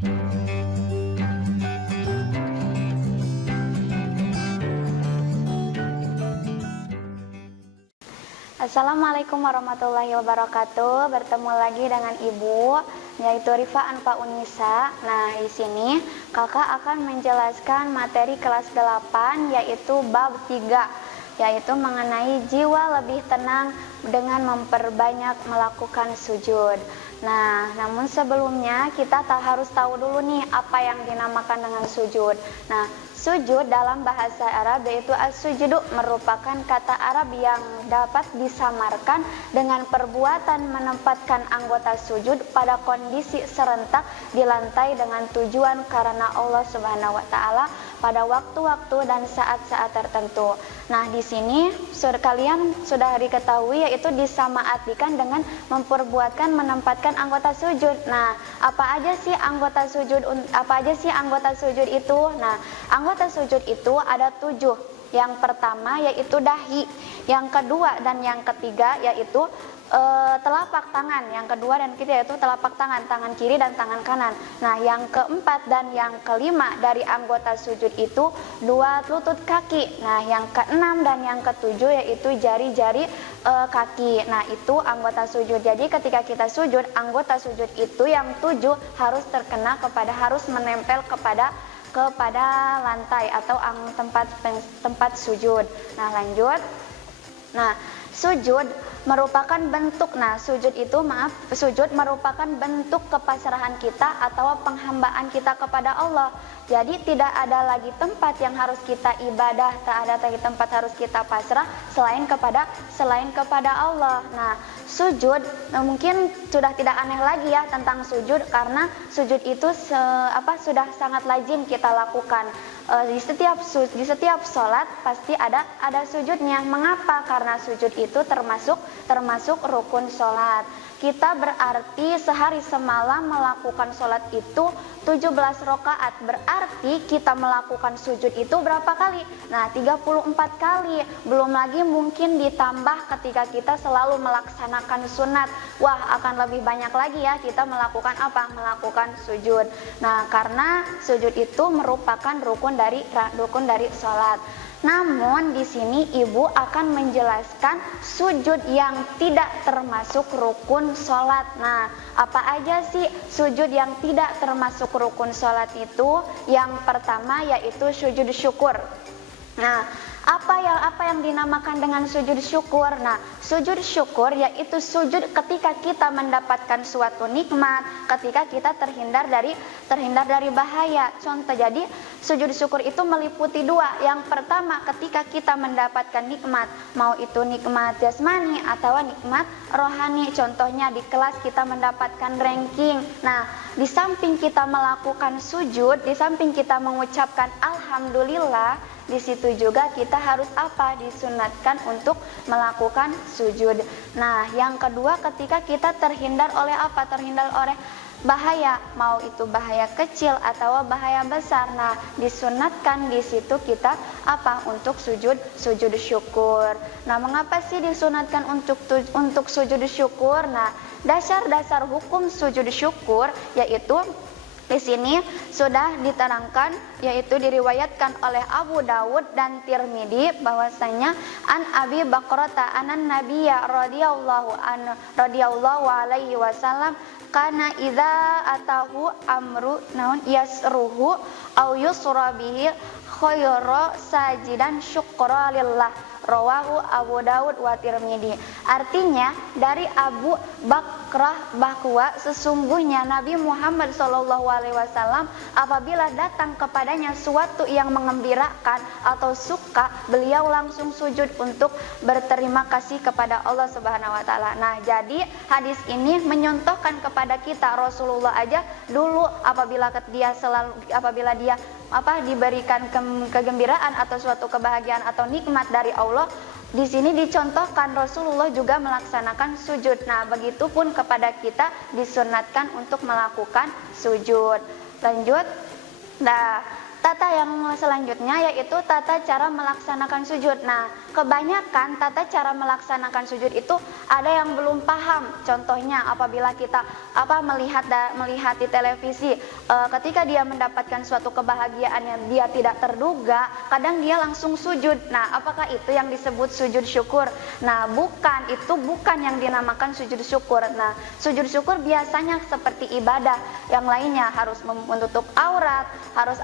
Assalamualaikum warahmatullahi wabarakatuh. Bertemu lagi dengan Ibu, yaitu Rifa Anfa Unisa. Nah, di sini Kakak akan menjelaskan materi kelas 8, yaitu bab 3, yaitu mengenai jiwa lebih tenang dengan memperbanyak melakukan sujud. Nah, namun sebelumnya kita harus tahu dulu nih apa yang dinamakan dengan sujud. Nah, sujud dalam bahasa Arab yaitu as-sujudu merupakan kata Arab yang dapat disamarkan dengan perbuatan menempatkan anggota sujud pada kondisi serentak di lantai dengan tujuan karena Allah Subhanahu wa taala pada waktu-waktu dan saat-saat tertentu. Nah, di sini kalian sudah diketahui yaitu disamaartikan dengan memperbuatkan menempatkan anggota sujud. Nah, apa aja sih anggota sujud itu? Nah, anggota sujud itu ada 7. Yang pertama yaitu dahi, yang kedua dan yang ketiga yaitu telapak tangan, yang kedua dan ketiga yaitu telapak tangan, tangan kiri dan tangan kanan. Nah, yang keempat dan yang kelima dari anggota sujud itu 2 lutut kaki. Nah, yang keenam dan yang ketujuh yaitu jari-jari kaki. Nah, itu anggota sujud. Jadi ketika kita sujud, anggota sujud itu yang 7 harus harus menempel kepada lantai atau tempat sujud. Nah, lanjut. Nah, sujud merupakan bentuk. Sujud merupakan bentuk kepasrahan kita atau penghambaan kita kepada Allah. Jadi tidak ada lagi tempat yang harus kita ibadah, tak ada lagi tempat harus kita pasrah selain kepada Allah. Nah, sujud mungkin sudah tidak aneh lagi ya tentang sujud, karena sujud itu sudah sangat lazim kita lakukan. Di setiap sholat pasti ada sujudnya. Mengapa? Karena sujud itu termasuk rukun sholat. Kita berarti sehari semalam melakukan sholat itu 17 rakaat. Berarti kita melakukan sujud itu berapa kali? Nah, 34 kali. Belum lagi mungkin ditambah ketika kita selalu melaksanakan sunat. Wah, akan lebih banyak lagi ya kita melakukan sujud. Nah, karena sujud itu merupakan rukun dari sholat. Namun di sini Ibu akan menjelaskan sujud yang tidak termasuk rukun sholat. Nah, apa aja sih sujud yang tidak termasuk rukun sholat itu? Yang pertama yaitu sujud syukur. Nah, apa yang dinamakan dengan sujud syukur? Nah, sujud syukur yaitu sujud ketika kita mendapatkan suatu nikmat, ketika kita terhindar dari bahaya. Contoh, jadi sujud syukur itu meliputi 2. Yang pertama, ketika kita mendapatkan nikmat, mau itu nikmat jasmani atau nikmat rohani. Contohnya di kelas kita mendapatkan ranking. Nah, di samping kita melakukan sujud, di samping kita mengucapkan alhamdulillah, di situ juga kita harus disunatkan untuk melakukan sujud. Nah, yang kedua ketika kita terhindar oleh bahaya, mau itu bahaya kecil atau bahaya besar. Nah, disunatkan di situ kita untuk sujud syukur. Nah, mengapa sih disunatkan untuk sujud syukur? Nah, dasar hukum sujud syukur yaitu di sini sudah diterangkan, yaitu diriwayatkan oleh Abu Dawud dan Tirmidzi bahwasanya an Abi Bakrata anan Nabiyya radhiyallahu alaihi wasallam kana idza atahu amru yasruhu au yusra bihi khayra sajidan syukra lillah. Rawahu Abu Dawud wa Tirmidzi. Artinya dari Abu Bakrah bahwa sesungguhnya Nabi Muhammad SAW apabila datang kepadanya suatu yang mengembirakan atau suka, beliau langsung sujud untuk berterima kasih kepada Allah Subhanahu wa taala. Nah, jadi hadis ini menyontohkan kepada kita Rasulullah aja dulu apabila dia diberikan kegembiraan atau suatu kebahagiaan atau nikmat dari Allah, di sini dicontohkan Rasulullah juga melaksanakan sujud. Nah, begitupun kepada kita disunatkan untuk melakukan sujud. Lanjut. Nah, tata yang selanjutnya yaitu tata cara melaksanakan sujud. Nah, kebanyakan tata cara melaksanakan sujud itu ada yang belum paham. Contohnya apabila kita melihat di televisi, ketika dia mendapatkan suatu kebahagiaan yang dia tidak terduga, kadang dia langsung sujud. Nah, apakah itu yang disebut sujud syukur? Nah, bukan, itu bukan yang dinamakan sujud syukur. Nah, sujud syukur biasanya seperti ibadah yang lainnya, harus menutup aurat, harus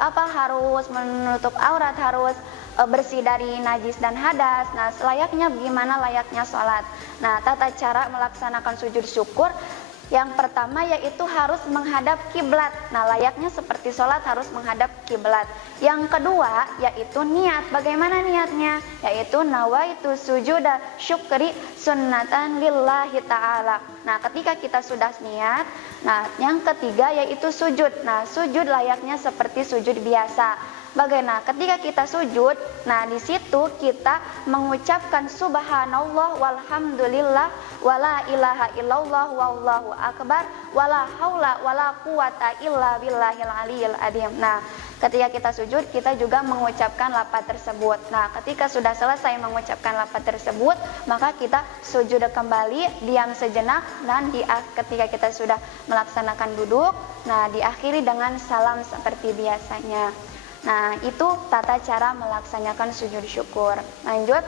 menutup aurat, harus bersih dari najis dan hadas. Nah, selayaknya gimana layaknya sholat. Nah, tata cara melaksanakan sujud syukur yang pertama yaitu harus menghadap kiblat. Nah, layaknya seperti sholat harus menghadap kiblat. Yang kedua yaitu niat. Bagaimana niatnya? Yaitu nawaitu sujuda syukri sunnatan lillahi ta'ala. Nah, ketika kita sudah niat, nah yang ketiga yaitu sujud. Nah, sujud layaknya seperti sujud biasa. Bagaimana? Ketika kita sujud, nah di situ kita mengucapkan subhanallah walhamdulillah wala ilaha illallah wallahu akbar wala haula wala quwata illa billahil aliyil azim. Nah, ketika kita sujud, kita juga mengucapkan lafaz tersebut. Nah, ketika sudah selesai mengucapkan lafaz tersebut, maka kita sujud kembali, diam sejenak, dan ketika kita sudah melaksanakan duduk, nah diakhiri dengan salam seperti biasanya. Nah, itu tata cara melaksanakan sujud syukur. Lanjut,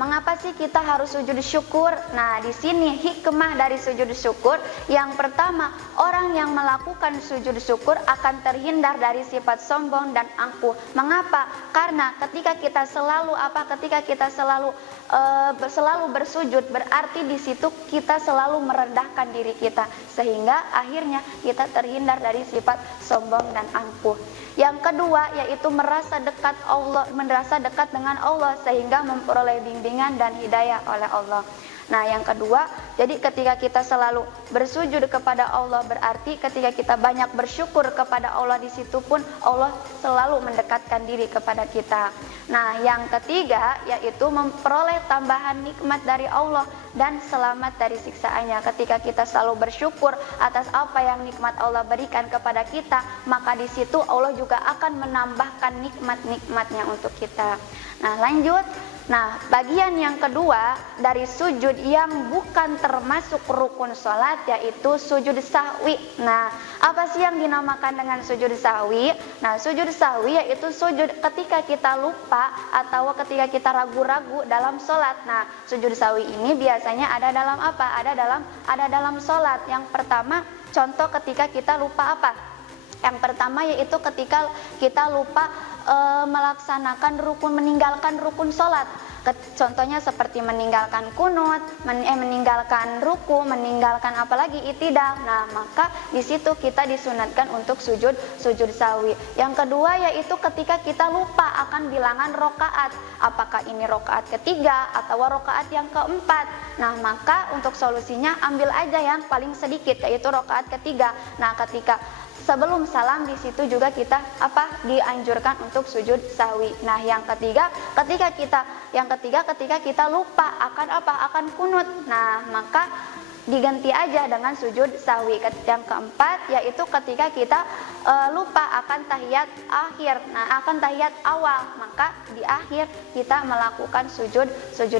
mengapa sih kita harus sujud syukur? Nah, di sini hikmah dari sujud syukur. Yang pertama, orang yang melakukan sujud syukur akan terhindar dari sifat sombong dan angkuh. Mengapa? Karena ketika kita selalu bersujud, berarti di situ kita selalu merendahkan diri kita, sehingga akhirnya kita terhindar dari sifat sombong dan angkuh. Yang kedua yaitu merasa dekat dengan Allah, sehingga memperoleh bimbingan dan hidayah oleh Allah. Nah, yang kedua, jadi ketika kita selalu bersujud kepada Allah, berarti ketika kita banyak bersyukur kepada Allah, di situ pun Allah selalu mendekatkan diri kepada kita. Nah, yang ketiga yaitu memperoleh tambahan nikmat dari Allah dan selamat dari siksaannya. Ketika kita selalu bersyukur atas apa yang nikmat Allah berikan kepada kita, maka di situ Allah juga akan menambahkan nikmat-nikmatnya untuk kita. Nah, lanjut. Nah, bagian yang kedua dari sujud yang bukan termasuk rukun sholat yaitu sujud sahwi. Nah, apa sih yang dinamakan dengan sujud sahwi? Nah, sujud sahwi yaitu sujud ketika kita lupa atau ketika kita ragu-ragu dalam sholat. Nah, sujud sahwi ini biasanya ada dalam apa? Ada dalam sholat. Yang pertama, contoh ketika kita lupa apa? Yang pertama yaitu ketika kita lupa meninggalkan rukun sholat. Contohnya seperti meninggalkan kunut, meninggalkan ruku, meninggalkan apalagi itidal. Nah, maka di situ kita disunatkan untuk sujud sahwi. Yang kedua yaitu ketika kita lupa akan bilangan rokaat, apakah ini rokaat ketiga atau rokaat yang keempat. Nah, maka untuk solusinya ambil aja yang paling sedikit yaitu rokaat ketiga. Nah, ketika sebelum salam di situ juga kita dianjurkan untuk sujud sahwi. Nah, yang ketiga ketika kita lupa akan kunut. Nah, maka diganti aja dengan sujud sahwi. Yang keempat yaitu ketika kita lupa akan tahiyat akhir. Nah, akan tahiyat awal, maka di akhir kita melakukan sujud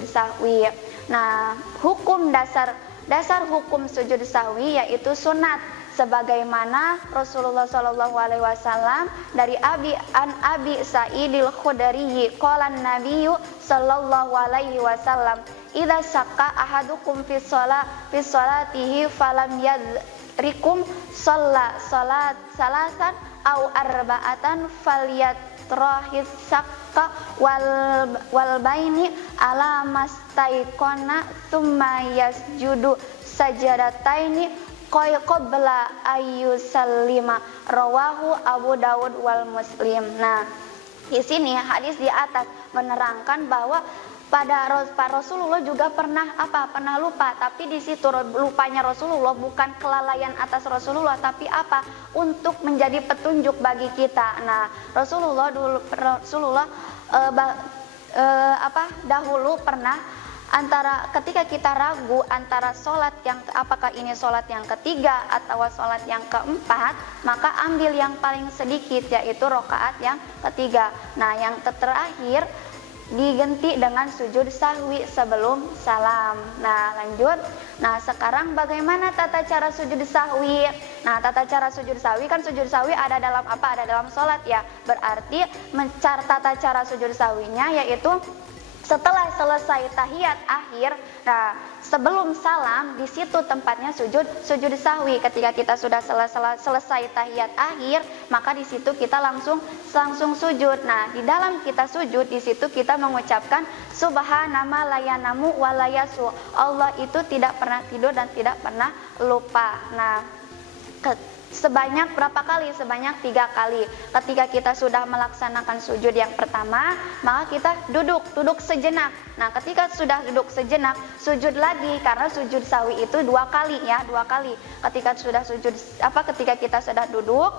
sahwi. Nah, hukum dasar hukum sujud sahwi yaitu sunat. Sebagaimana Rasulullah Shallallahu Alaihi Wasallam dari Abi Sa'idil Khudri, qala Nabiyyu Shallallahu Alaihi Wasallam, idza syakka ahadukum fi sholatihi falam yadrikum salat salasan au arba'atan falyatrahis syakka wal baini ala mastaiqona thumma yasjudu sajadataini qabla ayyusallima, rawahu Abu Dawud wal Muslim. Nah, di sini hadis di atas menerangkan bahwa Pak Rasulullah juga pernah lupa, tapi di situ lupanya Rasulullah bukan kelalaian atas Rasulullah, tapi untuk menjadi petunjuk bagi kita. Nah, Rasulullah dahulu pernah ketika kita ragu antara sholat yang apakah ini sholat yang ketiga atau sholat yang keempat, maka ambil yang paling sedikit yaitu rokaat yang ketiga. Nah, yang terakhir diganti dengan sujud sahwi sebelum salam. Nah, lanjut. Nah, sekarang bagaimana tata cara sujud sahwi? Nah, tata cara sujud sahwi kan sujud sahwi ada dalam apa? Ada dalam sholat ya. Berarti tata cara sujud sahwinya yaitu setelah selesai tahiyat akhir, nah sebelum salam di situ tempatnya sujud sahwi. Ketika kita sudah selesai tahiyat akhir, maka di situ kita langsung sujud. Nah, di dalam kita sujud di situ kita mengucapkan subhanama layanamu walayasu. Allah itu tidak pernah tidur dan tidak pernah lupa. Nah, sebanyak berapa kali? Sebanyak 3 kali. Ketika kita sudah melaksanakan sujud yang pertama, maka kita duduk sejenak. Nah, ketika sudah duduk sejenak, sujud lagi karena sujud sahwi itu 2 kali ya, 2 kali. Ketika kita sudah duduk,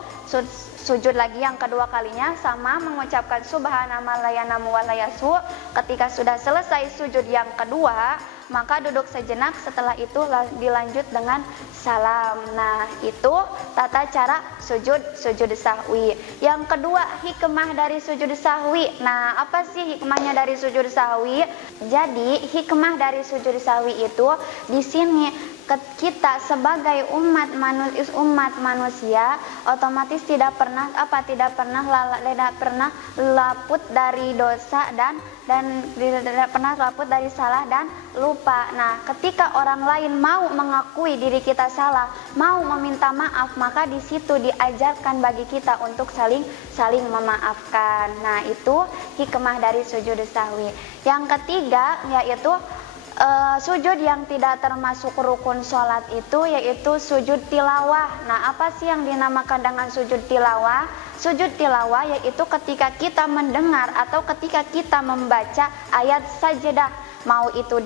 sujud lagi yang kedua kalinya sama mengucapkan subhanallah layanamu walayasu. Ketika sudah selesai sujud yang kedua, maka duduk sejenak, setelah itu dilanjut dengan salam. Nah, itu tata cara sujud sahwi. Yang kedua, hikmah dari sujud sahwi. Nah, apa sih hikmahnya dari sujud sahwi? Jadi, hikmah dari sujud sahwi itu di sini kita sebagai umat manusia otomatis tidak pernah laput dari dosa dan tidak pernah laput dari salah dan lupa. Nah, ketika orang lain mau mengakui diri kita salah, mau meminta maaf, maka di situ diajarkan bagi kita untuk saling memaafkan. Nah, itu hikmah dari sujud sahwi. Yang ketiga yaitu sujud yang tidak termasuk rukun sholat itu yaitu sujud tilawah. Nah, apa sih yang dinamakan dengan sujud tilawah? Sujud tilawah yaitu ketika kita mendengar atau ketika kita membaca ayat sajadah, mau itu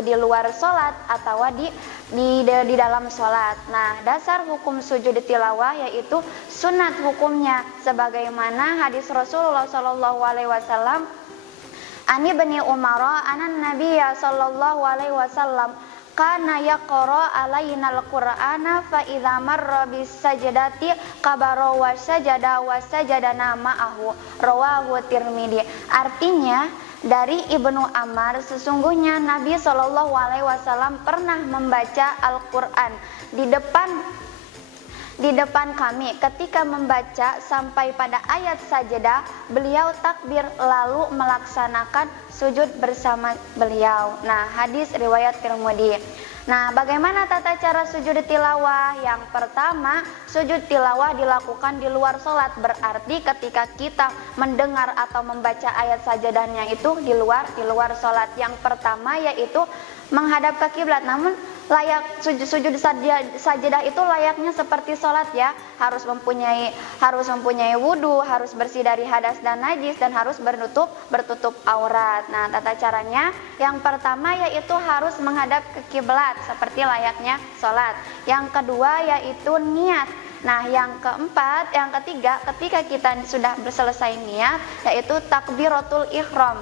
di luar sholat atau di dalam sholat. Nah, dasar hukum sujud tilawah yaitu sunat hukumnya sebagaimana hadis Rasulullah SAW. Ani bani Umar anan Nabiya sallallahu alaihi wasallam kana yaqra alaina al-Qur'ana fa idza marra bis sajdati qabara wa sajadana ma'ahu rawahu Tirmidzi. Artinya dari Ibnu Amr, sesungguhnya Nabi sallallahu alaihi wasallam pernah membaca Al-Qur'an di depan kami. Ketika membaca sampai pada ayat sajadah, beliau takbir lalu melaksanakan sujud bersama beliau. Nah, hadis riwayat Tirmidzi. Nah, bagaimana tata cara sujud tilawah? Yang pertama, sujud tilawah dilakukan di luar sholat. Berarti ketika kita mendengar atau membaca ayat sajadahnya itu di luar sholat. Yang pertama yaitu menghadap ke kiblat. Namun layak sujud sajadah itu layaknya seperti sholat ya, harus mempunyai wudu, harus bersih dari hadas dan najis, dan harus bertutup aurat. Nah, tata caranya yang pertama yaitu harus menghadap ke kiblat seperti layaknya sholat. Yang kedua yaitu niat. Nah, yang ketiga ketika kita sudah selesai niat yaitu takbiratul ihram.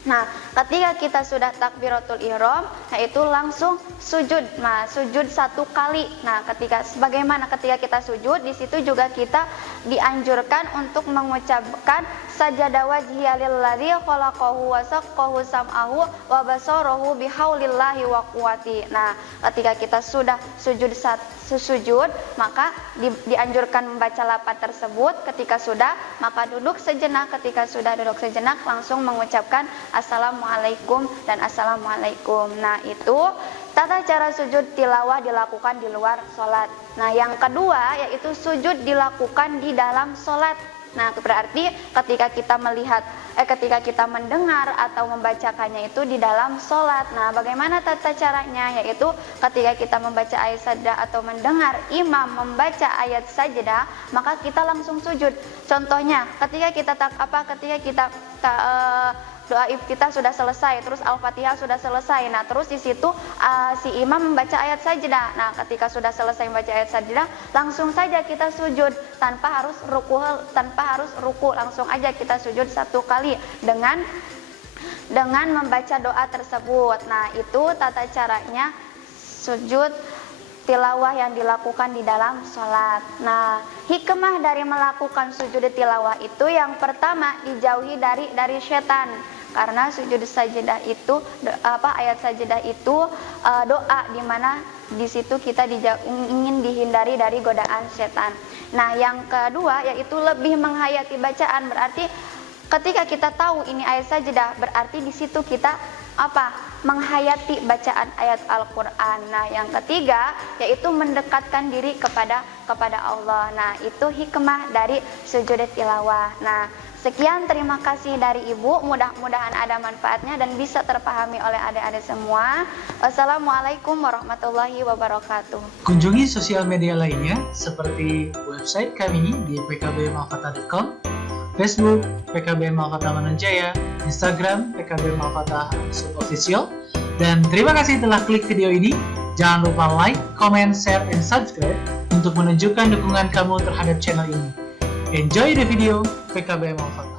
Nah, ketika kita sudah takbiratul ihram, yaitu langsung sujud. Nah, sujud 1 kali. Nah, bagaimana ketika kita sujud, di situ juga kita dianjurkan untuk mengucapkan sajada wajhiya lilladzi khalaqahu wa saqqahu sam'ahu wa basarahu bihaulillahi wa quwwati. Nah, ketika kita sudah sujud, maka dianjurkan membaca lafaz tersebut. Ketika sudah, maka duduk sejenak. Ketika sudah duduk sejenak, langsung mengucapkan assalamualaikum dan assalamualaikum. Nah, itu tata cara sujud tilawah dilakukan di luar sholat. Nah, yang kedua yaitu sujud dilakukan di dalam sholat. Nah, berarti ketika kita mendengar atau membacakannya itu di dalam sholat. Nah, bagaimana tata caranya? Yaitu ketika kita membaca ayat sajdah atau mendengar imam membaca ayat sajdah, maka kita langsung sujud. Contohnya, ketika kita doa iftitah sudah selesai, terus Al-Fatihah sudah selesai. Nah, terus di situ si imam membaca ayat sajdah. Nah, ketika sudah selesai membaca ayat sajdah, langsung saja kita sujud tanpa harus ruku, langsung aja kita sujud 1 kali dengan membaca doa tersebut. Nah, itu tata caranya sujud tilawah yang dilakukan di dalam sholat. Nah, hikmah dari melakukan sujud tilawah itu yang pertama dijauhi dari setan. Karena sujud sajadah itu ayat sajadah itu doa di mana di situ kita ingin dihindari dari godaan setan. Nah, yang kedua yaitu lebih menghayati bacaan, berarti ketika kita tahu ini ayat sajadah berarti di situ kita menghayati bacaan ayat Al-Qur'an. Nah, yang ketiga yaitu mendekatkan diri kepada Allah. Nah, itu hikmah dari sujud tilawah. Nah, sekian, terima kasih dari Ibu. Mudah-mudahan ada manfaatnya dan bisa terpahami oleh adik-adik semua. Wassalamualaikum warahmatullahi wabarakatuh. Kunjungi sosial media lainnya seperti website kami di pkbmalfatah.com, Facebook PKB Malfatah Manunjaya, Instagram PKB Malfatah Official. Dan terima kasih telah klik video ini. Jangan lupa like, comment, share, and subscribe untuk menunjukkan dukungan kamu terhadap channel ini. Enjoy the video PKB Malfatah.